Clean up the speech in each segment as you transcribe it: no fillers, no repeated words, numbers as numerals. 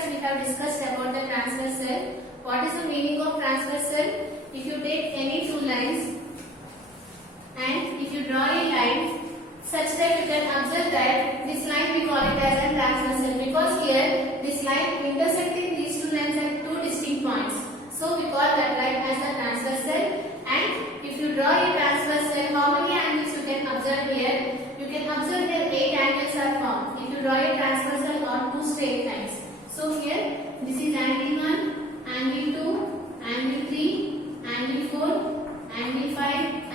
class we have discussed about the transversal. What is the meaning of transversal? If you take any two lines and if you draw a line such that you can observe that this line we call it as a transversal, because here this line intersecting these two lines at two distinct points. So we call that line as a transversal. And if you draw a transversal, how many angles you can observe here? You can observe that 8 angles are formed if you draw a transversal on two straight lines. So here this is angle 1, angle 2, angle 3, angle 4, angle 5,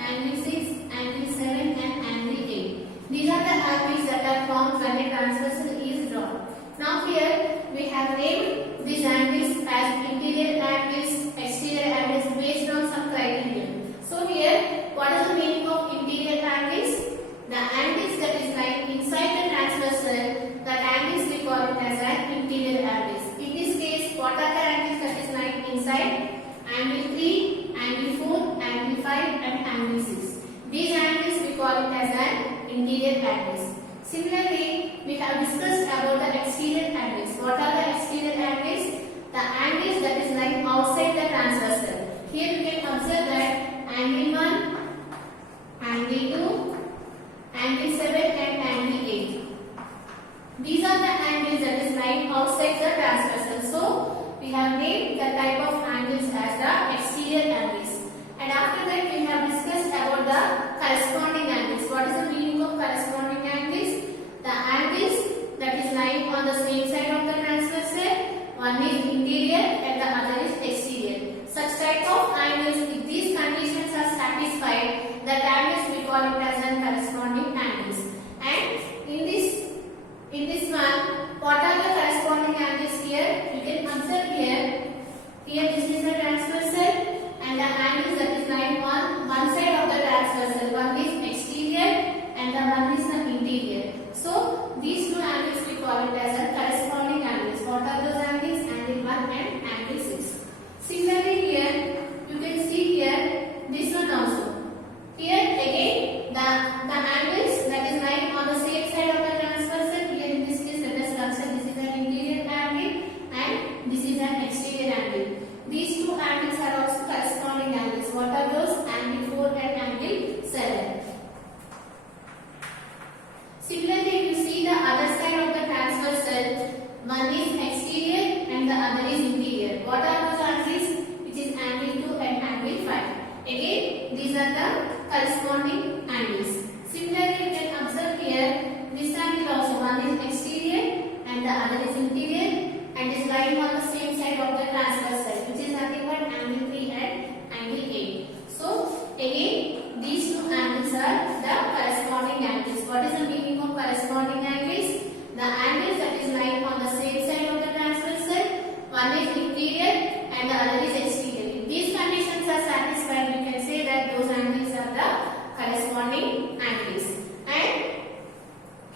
angle 6, angle 7 and angle 8. These are the angles that are formed when a transversal is drawn. Now here we have named these angles as interior angles, exterior angles based on some criteria. So here what is the meaning of interior angles? The angles that is lying inside the transversal, that angles we call it as an interior angles. In this case, what are the angles that is lying inside? Angle 3, angle 4, angle 5 and angle 6. These angles we call it as an interior angles. Similarly, we have discussed about the exterior angles. What are the exterior angles? The angles that is lying outside the transversal. Here you can observe that angle 1, angle 2, angle 7 and angle 8. These are the angles that is lying outside the transversal. So we have named the type of angles as the exterior angles. And after that we have discussed about the corresponding angles. What is the meaning of corresponding angles? The angles that is lying on the same side of the transversal. One is interior and the other is exterior. Such type of angles, if these conditions are satisfied, that angles we call it as an corresponding angles. And in this one, what are the corresponding angles here? You can observe here. Here this is the transversal and the angles that is lying on one side of the transversal. One is exterior and the one is the interior. So these two angles we call it as a corresponding angles. What are those angles? Angle 1 and angle 6. Similarly here, you can see here this one also. Here again the angles that is lying on the same side of the transversal. Here in this case let us consider this is an interior angle and this is an exterior angle. These two angles are also corresponding angles. What are those? Angle 4 and angle 7. Similarly, if you see the other side of the transversal, one is exterior and the other is interior. What are those angles? Which is angle 2 and angle 5. Again, these are the corresponding angles. Similarly, you can observe here this angle also. One is exterior and the other is interior and is lying on the same side of the transversal, which is nothing but angle 3 and angle 8. So, again, these two angles are the corresponding angles. What is the meaning of corresponding angles? The angles that is lying on the same side of the transversal, one is interior and the other is exterior. If these conditions are satisfied, we can say that those angles are the corresponding angles. And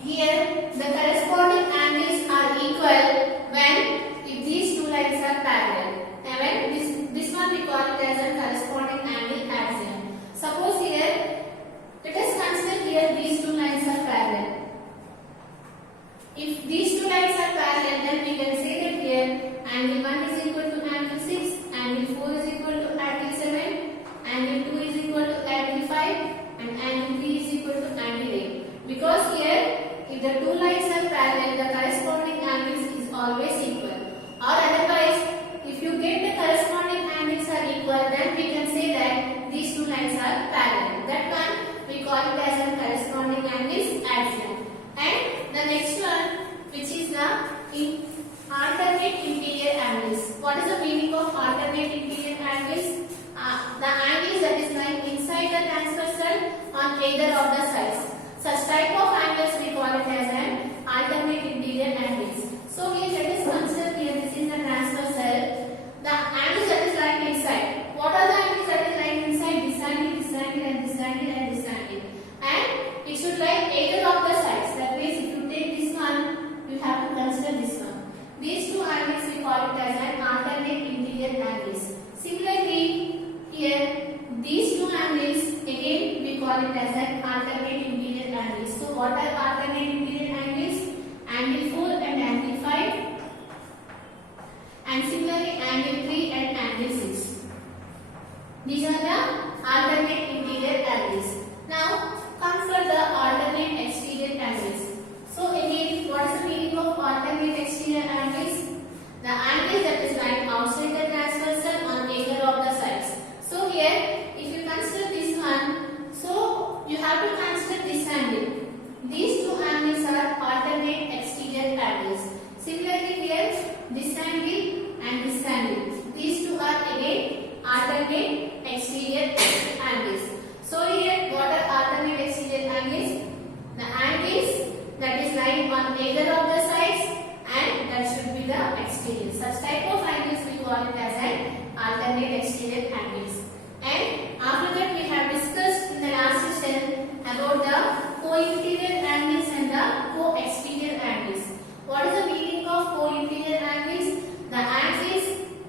here the corresponding angles are equal when if these two lines are parallel. And when this one we call it as a corresponding angle axiom. Suppose here, let us consider here these two lines are parallel. If these two lines are parallel, then we can say that here angle 1 is equal to angle 6, angle 4 is equal to angle 7, angle 2 is equal to angle 5 and angle 3 is equal to angle 8. Because here if the two lines are parallel, the corresponding angles is always equal. Or otherwise, if you get the corresponding angles are equal, then we can say that these two lines are parallel. That one we call it as a corresponding angles axiom. And the next one, which is the alternate interior angles. What is the meaning of alternate interior angles? The angles that is lying inside the transversal on either of the sides. Such type of angles we call it as an alternate interior angles. So here let us consider here this is the transversal. The angles that is lying inside. What are the angles that is lying inside? This angle, this angle and this angle and this angle. And it should lie either of the sides. That means if you take this one, you have to consider this one. These two angles we call it as an alternate interior angles. Similarly, here these two angles again we call it as an alternate interior angles. So what are alternate interior angles? Angle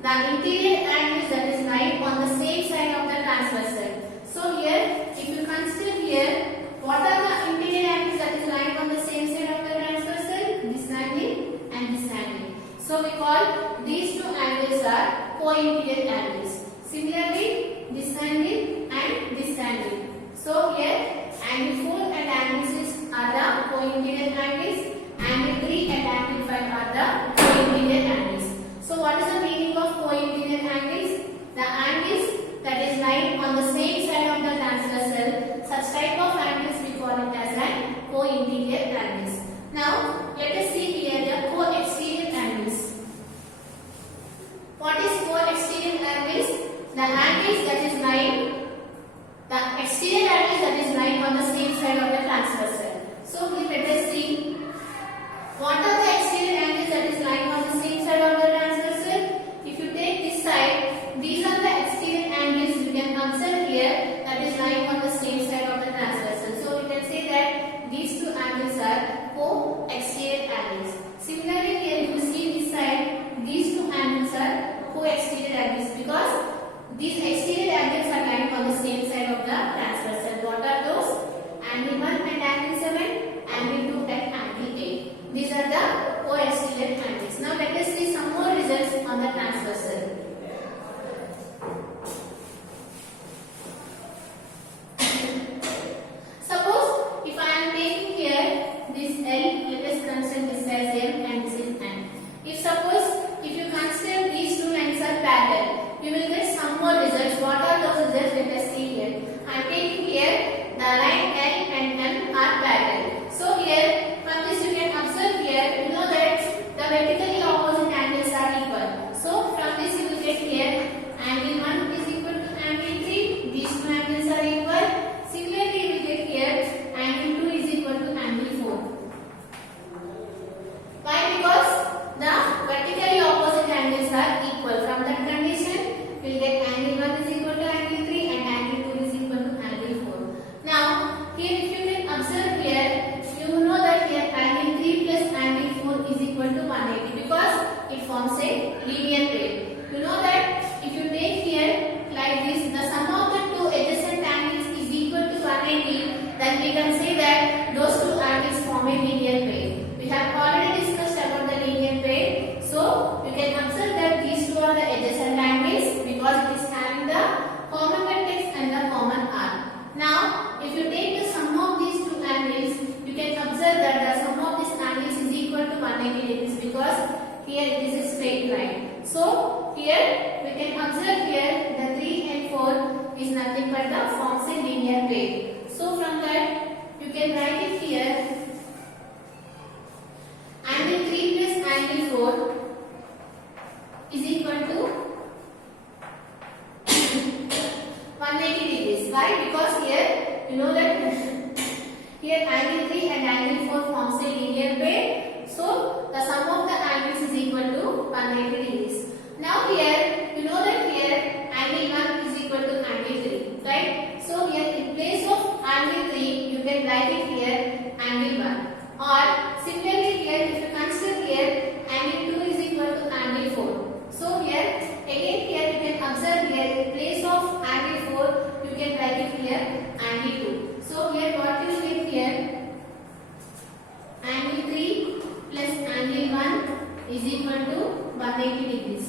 the interior angles that is lying on the same side of the transversal. So here, if you consider here, what are the interior angles that is lying on the same side of the transversal? This angle and this angle. So we call these two angles are co-interior angles. Similarly, this angle and this angle. So here, angle 4 and angle 6 are the co-interior angles. Angle 3 and angle 5 are the co-interior angles. So what is the meaning of co-interior angles? The angles that is lying on the same side of the transversal. Such type of angles we call it as an co-interior angles. Now let us see here the co-exterior angles. What is co-exterior angles? The angles that is lying, the exterior angles that is lying on the same side of the transversal. So let us see what are the exterior angles that is lying on the same side of the transversal. If you take this side, these are the exterior angles you can observe here that is lying on the same side of the transversal. So we can say that these two angles are co-exterior angles. Similarly here if you see this side, these two angles are co-exterior angles because these exterior angles are lying on the same side of the transversal. What are those? Angle 1 and angle 7, angle 2 and angle 8. These are the co-exterior angles. Now let us see some more results on the transversal. Suppose if I am taking here this L, let us consider this as L and this is N. If you consider these two lines are parallel, you will get some more results. What are those results? Let us see here. I am taking here the line L and M are parallel. So here from this you can observe here, you know that the vertically opposite angles are equal. So from this you will get here angle 1 is equal to angle 3. These two angles are equal. Similarly you will get here angle 2 is equal to angle 4. Why? Because the vertically opposite angles are equal. From that condition we will get angle 1 is equal to angle 3 and angle 2 is equal to angle 4. Now here if you can observe here, you know that here angle 3 plus angle 4 is equal to 180 because it forms a linear plane. You know that if you take here like this, the sum of the two adjacent angles is equal to 180, then we can say that those two angles form a linear plane. We have already discussed about the linear plane. So you can observe that these two are the adjacent angles because it is having the common vertex and the common arc. Now if you take the sum of these two angles, you can observe that the sum of these angles is equal to 180 degrees because here it is a straight line. So here we can observe here the 3 and 4 is nothing but the forms a linear plane. So from that you can write it here angle 3 plus angle 4 is equal to 180 degrees. Why? Because here you know that here angle 3 and angle 4 forms a linear plane. So the sum of the angles is equal to 180 degrees. Now here you know that here angle 1 is equal to angle 3, right? So here in place of angle 3 you can write it here angle 1. Or similarly here if you consider here angle 2 is equal to angle 4. So here again here you can observe here in place of angle 4 you can write it here angle 2. So here what you will get here angle 3 plus angle 1 is equal to 180 degrees.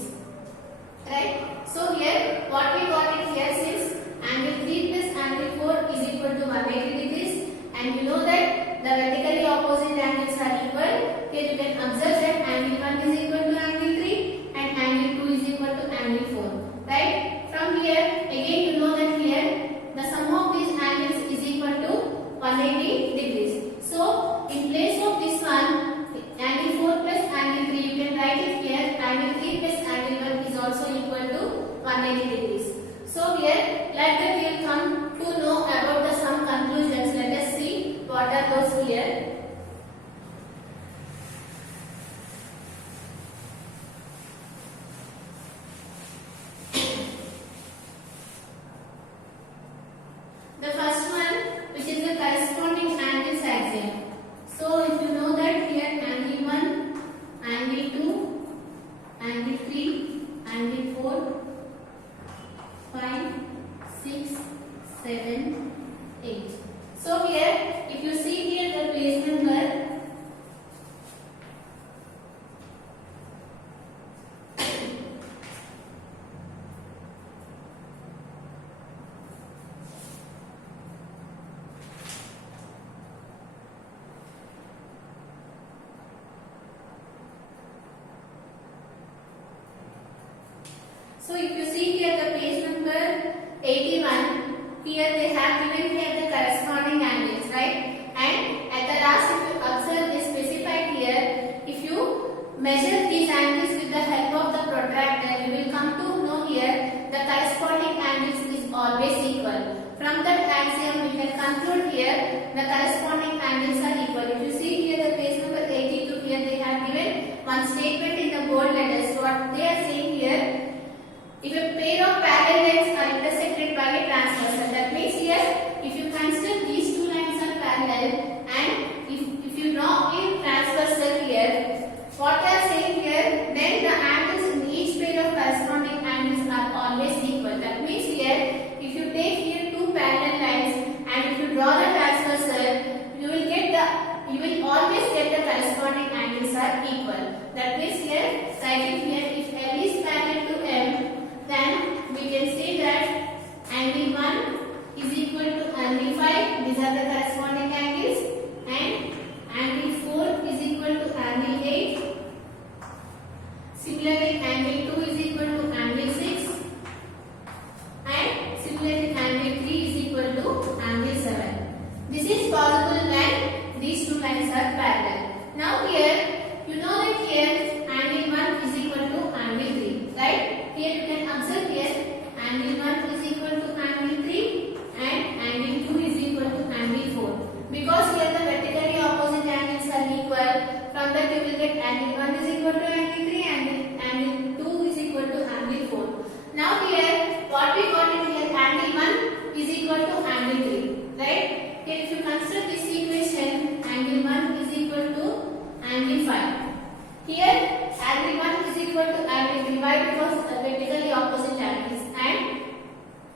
Right? So here what we got it here since angle 3 plus angle 4 is equal to 180 degrees and you know that the vertically opposite angles are equal. Here you can observe that angle 1 is equal to angle 3 and angle 2 is equal to angle 4. Right? From here again you know that here the sum of these angles is equal to 180 degrees. So in place of this one angle 4 plus angle 3 you can write it here angle 3 plus angle 1 is also equal to 180 degrees. So here like that we will come to know about the some conclusions. Let us see what are those here. The first one, which is the corresponding angles axiom. So if you know that here angle 1, angle 2, angle 3, angle So if you see here the page number 81, here they have given here the corresponding angles, right? And at the last, if you observe, they specified here, if you measure these angles with the help of the protractor, you will come to know here the corresponding angles is always equal. From that axiom, we can conclude here the corresponding angles are equal. If you see here the page number 82, here they have given one statement in the bold letters. What they are saying here, if a pair of parallel lines are intersected by a transversal, that means here, if you consider these two lines are parallel and if you draw a transversal here, what they are saying here, then the angles in each pair of corresponding angles are always equal. That means here, if you take here two parallel lines and if you draw the transversal, you will always get the corresponding angles are equal. That means here, writing here, if L is parallel to M, then we can say that angle 1 is equal to angle 5. These are the corresponding angles. And angle 4 is equal to angle 8. Similarly, angle 2 is equal to angle 6. And similarly, angle 3 is equal to angle 7. This is possible when these two lines are parallel. Now here, you know that here angle 1 is equal to angle 3, right? Here you can observe here angle 1 is equal to angle 3 and angle 2 is equal to angle 4. Because here the vertically opposite angles are equal, from that you will get angle 1 is equal to angle 3 and angle 2 is equal to angle 4. Now here what we got it here, angle 1 is equal to angle 3, right? Here if you consider this equation, angle 1 is equal to angle 5. Here angle 1 is equal to angle 3. Why? Because vertically opposite angles. And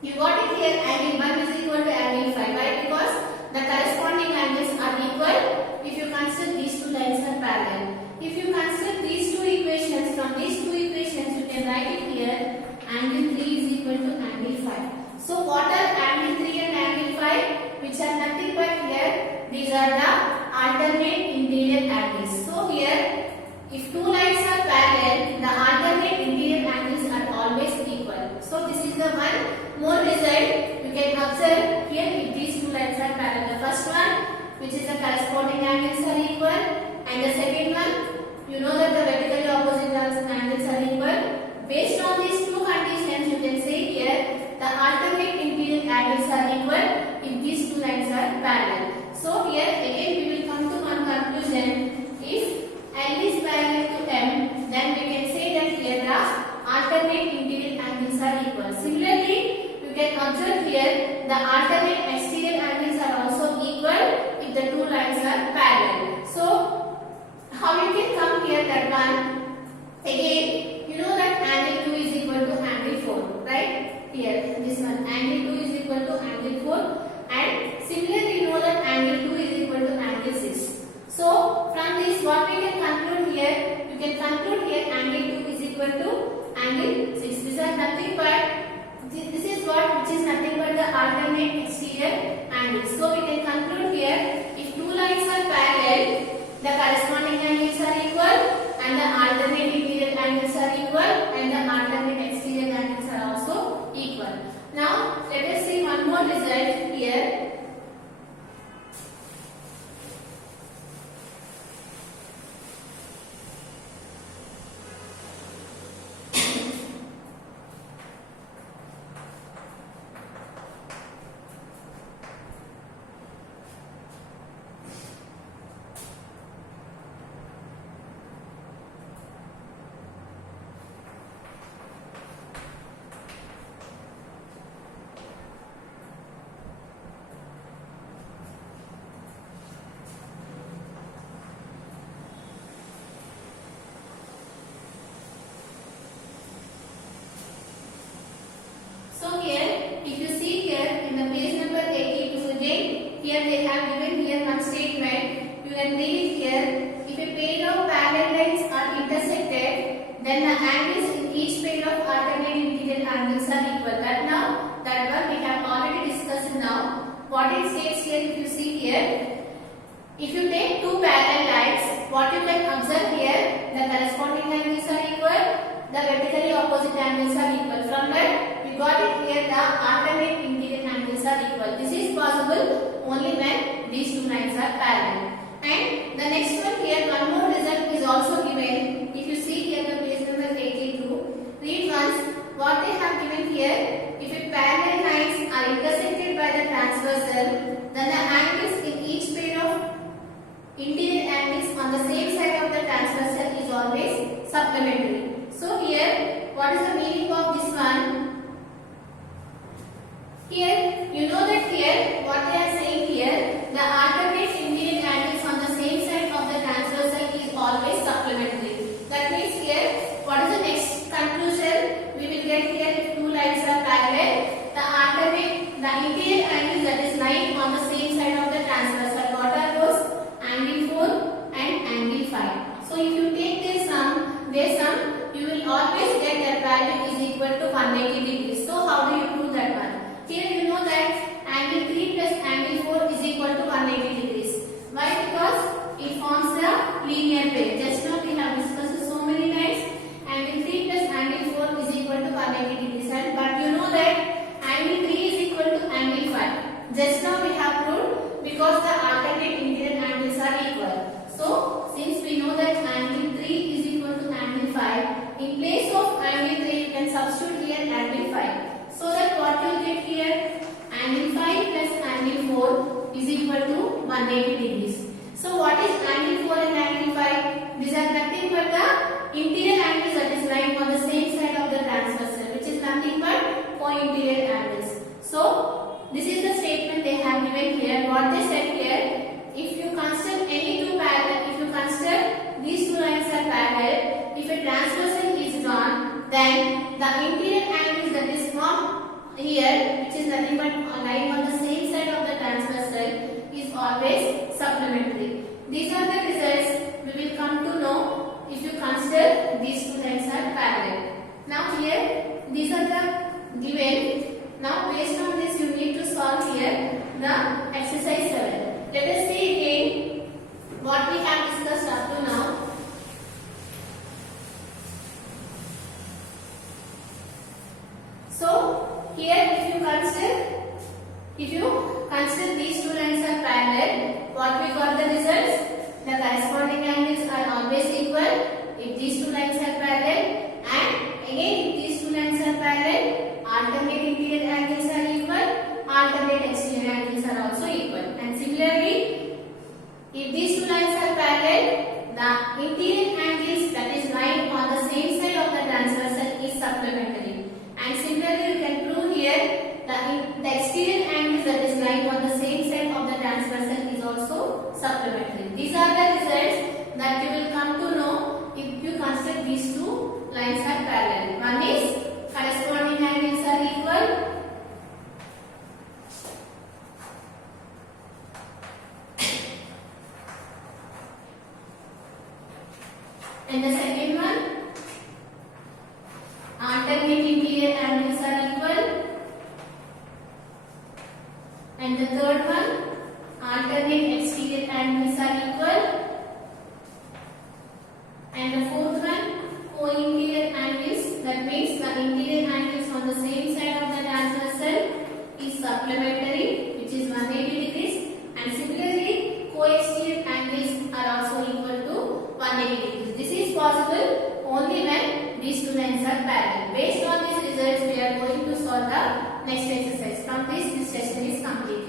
you got it here, angle 1 is equal to angle 5. Why? Because the corresponding angles are equal if you consider these two lines are parallel. If you consider these two equations, from these two equations you can write it here, angle 3 is equal to angle 5. So what are angle 3 and angle 5? Which are nothing but here, these are the alternate interior angles. So here, if two lines are parallel, the alternate interior angles are always equal. So this is the one more result you can observe here if these two lines are parallel. The first one, which is the corresponding angles are equal, and the second one, you know that the vertically opposite angles are equal. Based on these two conditions, you can say here the alternate interior angles are equal if these two lines are parallel. So here again we will come to one conclusion. If L is parallel to M, then we can say that here the alternate interior angles are equal. Similarly, you can observe here the alternate exterior angles are also equal if the two lines are parallel. So, how you can come here that one? Again, you know that angle 2 is equal to angle 4, right? Here, this one, angle 2 is equal to angle 4, and similarly, you know that angle 2 is equal to angle 6. So, from this what we can conclude here, you can conclude here angle 2 is equal to angle 6. These are nothing but, this is what which is nothing but the alternate exterior angles. So, we can conclude here, if two lines are parallel, the corresponding angles are equal and the alternate interior angles are equal and the alternate exterior angles are also equal. Now, let us see one more result here. So here, if you see here in the page number 82 again, here they have given here one statement. You can read it here. If a pair of parallel lines are intersected, then the angles in each pair of alternate interior angles are equal. That one we have already discussed now. What it states here, if you see here, if you take two parallel lines, what you can observe here, the corresponding angles are equal, the vertically opposite angles are equal. from that we got it here the alternate interior angles are equal. This is possible only when these two lines are parallel. And the next one here, one more result is also given. If you see here the page number 82, read once what they have given here. If a parallel lines are intersected by the transversal, then the angles in each pair of interior angles on the same side of the transversal is always supplementary. So here, what is the meaning of this one? Here, you know that here, what they are saying here, the alternate interior angles on the same side of the transversal is always supplementary. That means here, what is the next conclusion? We will get here if two lines are parallel, the interior angles that is lying on the same side of the transversal. What are those? Angle 4 and angle 5. So if you take their sum, you will always get their value is equal to 180 degrees. So how do you prove that one? Here you know that angle 3 plus angle 4 is equal to 180 degrees. Why? Because it forms a linear pair. Just now we have discussed so many times. Angle 3 plus angle 4 is equal to 180 degrees. But you know that angle 3 is equal to angle 5. Just now we have proved because the alternate interior angles are equal. So since we know that angle 3 is equal to angle 5, in place of angle 3 you can substitute here angle 5. So that what you get here, angle 5 plus angle 4 is equal to 180 degrees. So what is angle 4 and angle 5? These are nothing but the interior angles that is lying on the same side of the transversal, which is nothing but co-interior angles. So this is the statement they have given here. What they said here, if you consider any two parallel, if you consider these two lines are parallel, if a transversal is drawn, then the interior angles that is from here, which is nothing but lying on the same side of the transversal, is always supplementary. These are the results we will come to know if you consider these two lines are parallel. Now here, these are the given. Now based on this you need to solve here the exercise 7. Let us see again what we have discussed up to now. So here if you consider these two lines are parallel, what we got the results? The corresponding angles are always equal if these two lines are parallel, and again if these two lines are parallel, alternate interior angles are equal, alternate exterior angles are also equal. And similarly, if these two lines are parallel, the interior angles that is lying on the same side of the transversal is supplementary. And similarly, you can prove here the exterior angles that is lying on the same side of the transversal is also supplementary. These are the results that you will come to know if you consider these two lines are parallel. One is corresponding angles are equal. And the second one, alternate interior angles are equal. And the third one, alternate exterior angles are equal. And the fourth one, co-interior angles, that means the interior angles on the same side of the transversal is supplementary, which is 180 degrees. And similarly, co-exterior angles are also equal to 180 degrees. This is possible only when these two lines are parallel. Based on these results, we are going to solve the next exercise. From this session is complete.